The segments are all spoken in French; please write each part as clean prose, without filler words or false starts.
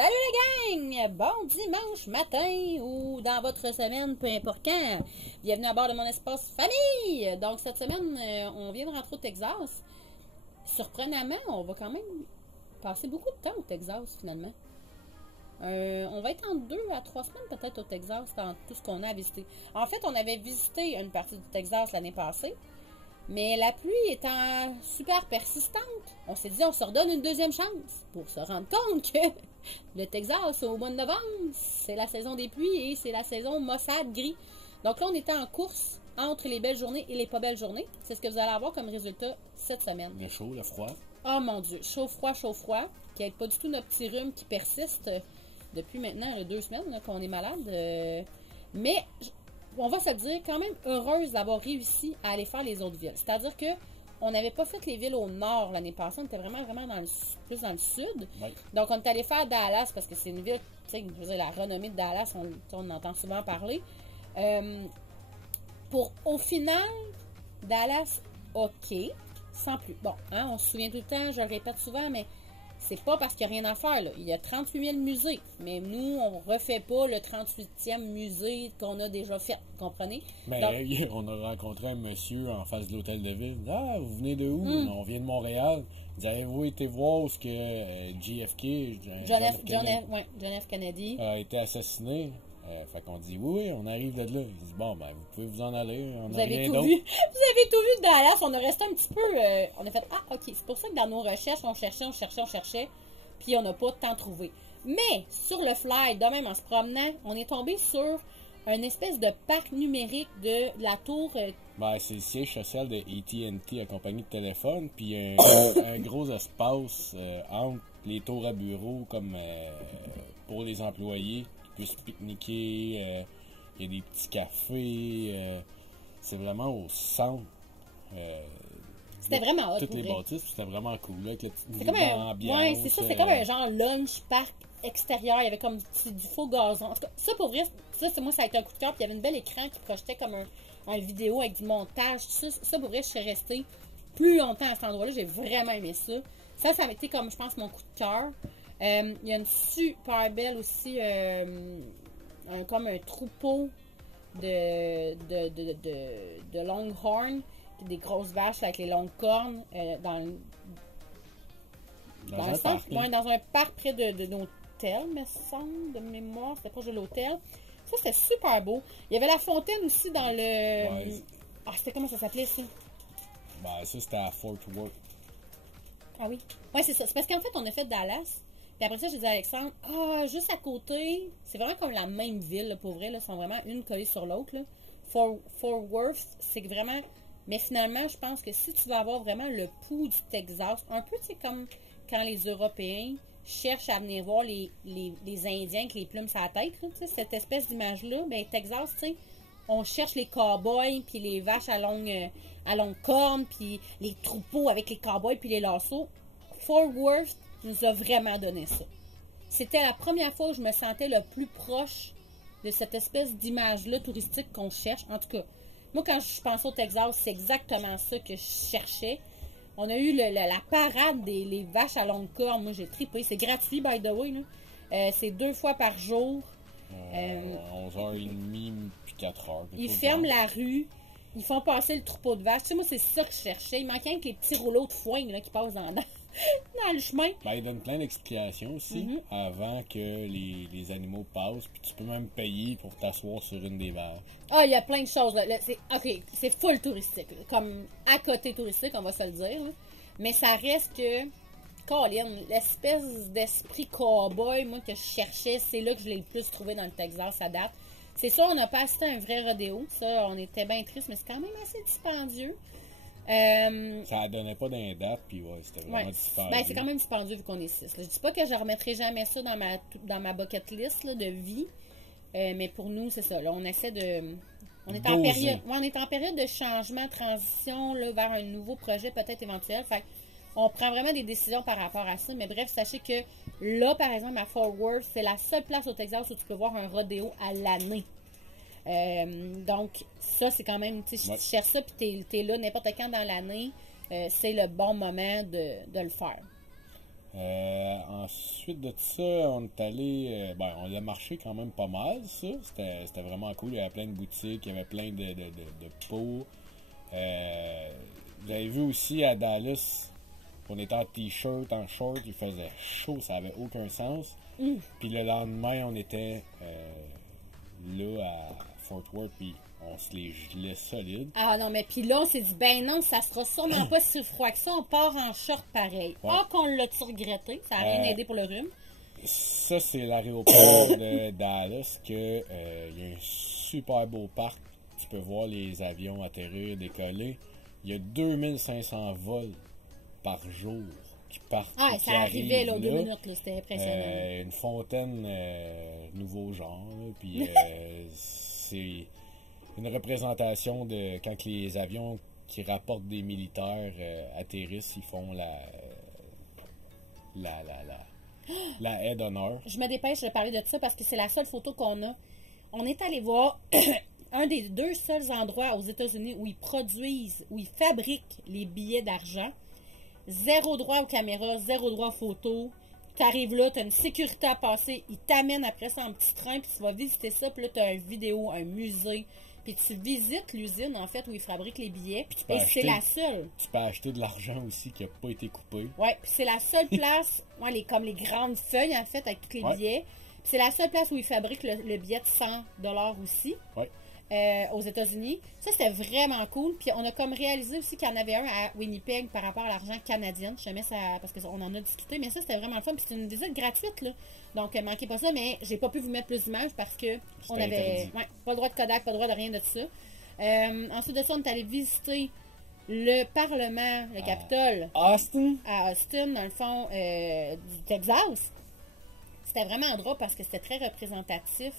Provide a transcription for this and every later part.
Salut la gang! Bon dimanche matin ou dans votre semaine, peu importe quand. Bienvenue à bord de mon espace famille! Donc cette semaine, on vient de rentrer au Texas. Surprenamment, on va quand même passer beaucoup de temps au Texas finalement. On va être en 2 à 3 semaines peut-être au Texas dans tout ce qu'on a à visiter. En fait, on avait visité une partie du Texas l'année passée. Mais la pluie étant super persistante, on s'est dit on se redonne une deuxième chance pour se rendre compte que le Texas, au mois de novembre, c'est la saison des pluies et c'est la saison maussade gris. Donc là, on était en course entre les belles journées et les pas belles journées. C'est ce que vous allez avoir comme résultat cette semaine. Le chaud, le froid. Oh mon Dieu, chaud-froid, qui n'est pas du tout notre petit rhume qui persiste depuis maintenant 2 semaines qu'on est malade. Mais on va se dire quand même heureuse d'avoir réussi à aller faire les autres villes. C'est-à-dire que on n'avait pas fait les villes au nord l'année passée, on était vraiment plus dans le sud. Oui. Donc on est allé faire Dallas parce que c'est une ville, tu sais, je veux dire, la renommée de Dallas, on entend souvent parler. Pour au final, Dallas, ok, sans plus. Bon, hein, on se souvient tout le temps, je le répète souvent, mais c'est pas parce qu'il n'y a rien à faire, là. Il y a 38 000 musées, mais nous, on refait pas le 38e musée qu'on a déjà fait, comprenez? Mais donc, on a rencontré un monsieur en face de l'hôtel de ville. Ah, vous venez de où? On vient de Montréal. Il dit, avez-vous été voir où ce que JFK, John F. Kennedy a été assassiné? Fait qu'on dit, oui, on arrive de là. Il dit, bon, ben, vous pouvez vous en aller. On vous n'a avez rien tout d'autre. vu. Vous avez tout vu de Dallas. On a resté un petit peu. On a fait, ah, ok. C'est pour ça que dans nos recherches, on cherchait. Puis on n'a pas tant trouvé. Mais sur le fly, de même en se promenant, on est tombé sur une espèce de parc numérique de la tour. Ben, c'est le siège social de AT&T, la compagnie de téléphone. Puis un gros espace entre les tours à bureaux, comme pour les employés qui puissent pique-niquer. Il y a des petits cafés. C'est vraiment au centre. C'était vraiment hot. Toutes les bâtisses, c'était vraiment cool. Là, avec la petite c'est comme un, ambiance. ouais, c'est ça. C'est comme un genre lunch parc extérieur. Il y avait comme du faux gazon. En tout cas, ça pour vrai, ça moi ça a été un coup de cœur. Puis il y avait une belle écran qui projetait comme un vidéo avec du montage. Ça pour vrai, je suis restée plus longtemps à cet endroit-là. J'ai vraiment aimé ça. Ça a été comme, je pense, mon coup de cœur. Il y a une super belle aussi, comme un troupeau de longhorn, des grosses vaches avec les longues cornes dans le centre, dans un parc près de l'hôtel, me semble, de mémoire, c'était proche de l'hôtel. Ça, c'était super beau. Il y avait la fontaine aussi dans le... Ouais. Ah, c'était comment ça s'appelait, ça? Ben, ça, c'était à Fort Worth. Ah oui? Ouais, c'est ça. C'est parce qu'en fait, on a fait Dallas. Puis après ça, j'ai dit à Alexandre, juste à côté, c'est vraiment comme la même ville, là, pour vrai, là, sont vraiment une collée sur l'autre, là. Fort Worth, c'est vraiment... Mais finalement, je pense que si tu veux avoir vraiment le pouls du Texas, un peu, tu sais, comme quand les Européens cherchent à venir voir les Indiens avec les plumes sur la tête, là, tu sais, cette espèce d'image-là, ben Texas, tu sais, on cherche les cow-boys, puis les vaches à longue corne, puis les troupeaux avec les cow-boys, puis les lassos. Fort Worth nous a vraiment donné ça. C'était la première fois où je me sentais le plus proche de cette espèce d'image-là touristique qu'on cherche. En tout cas, moi, quand je pense au Texas, c'est exactement ça que je cherchais. On a eu la parade des vaches à longue corne. Moi, j'ai trippé. C'est gratuit, by the way. C'est 2 fois par jour. 11h30 puis 4h. Ils ferment la rue. Ils font passer le troupeau de vaches. Tu sais, moi, c'est ça que je cherchais. Il manquait que les petits rouleaux de foin là, qui passent dans le chemin. Ben, ils donnent plein d'explications aussi avant que les animaux passent. Puis tu peux même payer pour t'asseoir sur une des vaches. Ah, il y a plein de choses. Là. C'est full touristique. Là. Comme à côté touristique, on va se le dire. Là. Mais ça reste que, Colin, l'espèce d'esprit cowboy, moi, que je cherchais, c'est là que je l'ai le plus trouvé dans le Texas à date. C'est sûr, on n'a pas assisté à un vrai rodéo. Ça, on était bien tristes, mais c'est quand même assez dispendieux. Ça donnait pas d'un date, puis ouais, c'était vraiment dispendieux. Ben, c'est quand même dispendieux vu qu'on est 6. Là. Je dis pas que je remettrai jamais ça dans ma bucket list là, de vie. Mais pour nous, c'est ça. Là, on essaie de... On est en période de changement, transition là, vers un nouveau projet peut-être éventuel. Fait on prend vraiment des décisions par rapport à ça. Mais bref, sachez que là, par exemple, à Fort Worth, c'est la seule place au Texas où tu peux voir un rodéo à l'année. Donc, ça, c'est quand même... Tu sais, si tu cherches ça puis t'es là n'importe quand dans l'année, c'est le bon moment de le faire. Ensuite de ça, on est allé. On l'a marché quand même pas mal, ça. C'était vraiment cool. Il y avait plein de boutiques, il y avait plein de pots. Vous avez vu aussi à Dallas, on était en t-shirt, en short, il faisait chaud, ça avait aucun sens. Puis le lendemain, on était là à Fort Worth, puis on se les gelait solides. Ah non, mais puis là, on s'est dit, ben non, ça sera sûrement pas si froid que ça, on part en short pareil. Ouais. Ah, qu'on l'a-tu regretté, ça a rien aidé pour le rhume. Ça, c'est l'aéroport de Dallas, il y a un super beau parc. Tu peux voir les avions atterrir, décoller. Il y a 2500 vols par jour qui partent. Ah, et qui ça arrivait là, aux 2 là. minutes, là, c'était impressionnant. Une fontaine nouveau genre. Là, puis c'est une représentation de quand les avions qui rapportent des militaires atterrissent, ils font la aide d'honneur. Je me dépêche de parler de ça parce que c'est la seule photo qu'on a. On est allé voir un des 2 seuls endroits aux États-Unis où ils produisent, où ils fabriquent les billets d'argent. 0 droit aux caméras, 0 droit aux photos. Tu arrives là, tu as une sécurité à passer, ils t'amènent après ça en petit train, puis tu vas visiter ça, puis là, tu as une vidéo, un musée. Puis tu visites l'usine, en fait, où ils fabriquent les billets. Et c'est la seule. Tu peux acheter de l'argent aussi qui n'a pas été coupé. Ouais, puis c'est la seule place, comme les grandes feuilles, en fait, avec tous les billets. C'est la seule place où ils fabriquent le billet de 100$ aussi. Ouais. Aux États-Unis. Ça, c'était vraiment cool. Puis on a comme réalisé aussi qu'il y en avait un à Winnipeg par rapport à l'argent canadien. Je sais ça, parce qu'on en a discuté, mais ça, c'était vraiment le fun. Puis c'est une visite gratuite, là. Donc, manquez pas ça, mais j'ai pas pu vous mettre plus d'images parce que on avait pas le droit de Kodak, pas le droit de rien de ça. Ensuite de ça, on est allé visiter le Parlement, le Capitole. Austin? À Austin, dans le fond, du Texas. C'était vraiment drôle parce que c'était très représentatif,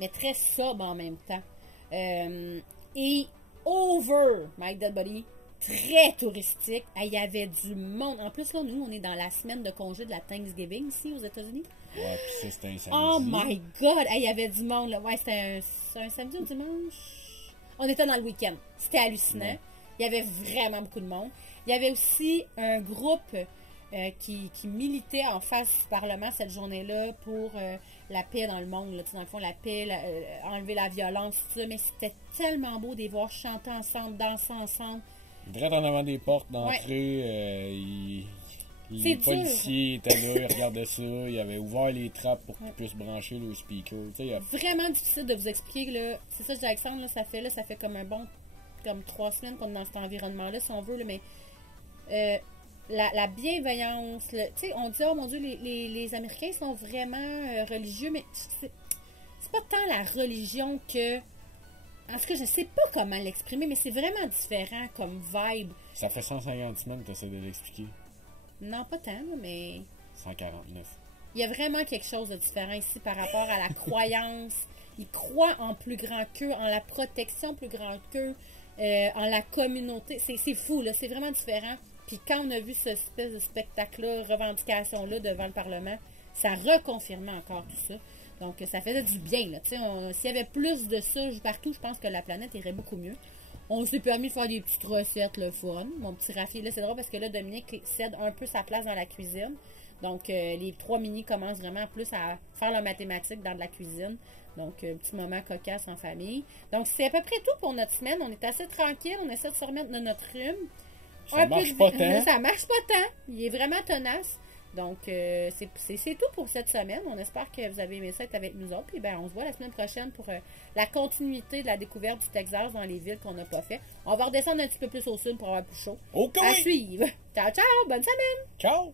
mais très sobre en même temps. Et over My Dead Body, très touristique. Il y avait du monde. En plus, là, nous, on est dans la semaine de congé de la Thanksgiving ici aux États-Unis. Ouais, puis ça, c'était un samedi. Oh my God! Il y avait du monde. Là. Ouais, c'était un samedi ou dimanche? On était dans le week-end. C'était hallucinant. Ouais. Il y avait vraiment beaucoup de monde. Il y avait aussi un groupe qui militait en face du Parlement cette journée-là pour la paix dans le monde. Là, dans le fond, la paix, enlever la violence, tout ça. Mais c'était tellement beau de les voir chanter ensemble, danser ensemble. Direct en avant des portes d'entrée, les policiers étaient là, ils regardaient ça, ils avaient ouvert les trappes pour qu'ils puissent brancher le speaker. Vraiment difficile de vous expliquer. Là. C'est ça, je dis Alexandre, là, ça fait comme 3 semaines qu'on est dans cet environnement-là, si on veut. Là, mais la bienveillance, on dit, oh mon Dieu, les Américains sont vraiment religieux, mais c'est pas tant la religion que... En tout cas, je sais pas comment l'exprimer, mais c'est vraiment différent comme vibe. Ça fait 150 semaines que tu essaies de l'expliquer. Non, pas tant, mais... 149. Il y a vraiment quelque chose de différent ici par rapport à la croyance. Ils croient en plus grand qu'eux, en la protection plus grand qu'eux, en la communauté. C'est fou, là. C'est vraiment différent. Puis quand on a vu ce espèce de spectacle-là, revendication-là devant le Parlement, ça reconfirmait encore tout ça. Donc, ça faisait du bien. S'il y avait plus de ça partout, je pense que la planète irait beaucoup mieux. On s'est permis de faire des petites recettes, le fun. Mon petit Rafi, là, c'est drôle parce que là, Dominique cède un peu sa place dans la cuisine. Donc, les 3 mini commencent vraiment plus à faire leurs mathématiques dans de la cuisine. Donc, un petit moment cocasse en famille. Donc, c'est à peu près tout pour notre semaine. On est assez tranquille. On essaie de se remettre de notre rhume. Ça marche pas tant. Ça marche pas tant. Il est vraiment tenace. Donc, c'est tout pour cette semaine. On espère que vous avez aimé ça être avec nous autres. Puis, on se voit la semaine prochaine pour la continuité de la découverte du Texas dans les villes qu'on n'a pas fait. On va redescendre un petit peu plus au sud pour avoir plus chaud. OK. À suivre. Ciao, ciao. Bonne semaine. Ciao.